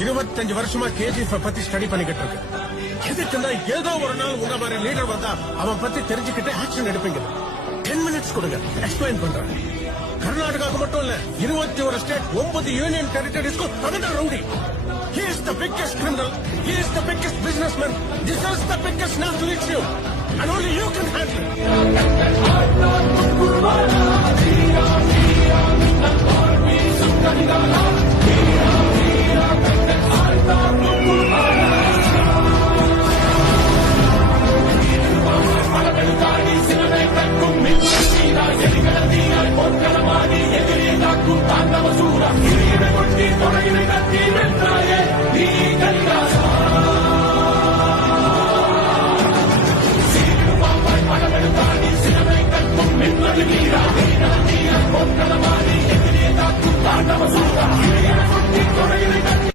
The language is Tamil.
25 வருஷமா கேஜிஎஃப் பத்தி ஸ்டடி பண்ணிக்கிட்டு இருக்கு. எதுக்குன்னா ஏதோ ஒரு நாள் உங்க மாதிரி லீடர் வந்தா அவன் பத்தி தெரிஞ்சுக்கிட்டு ஆக்ஷன் எடுப்பீங்க. 10 மினிட்ஸ் கொடுங்க, எக்ஸ்பிளைன் பண்றேன். கர்நாடகாவுக்கு மட்டும் இல்ல, 21 ஸ்டேட், 9 யூனியன் டெரிட்டரிஸ்க்கும் அவன் தான் rowdy. He is the biggest criminal. He is the biggest businessman. This is the biggest national issue. And only you can handle it.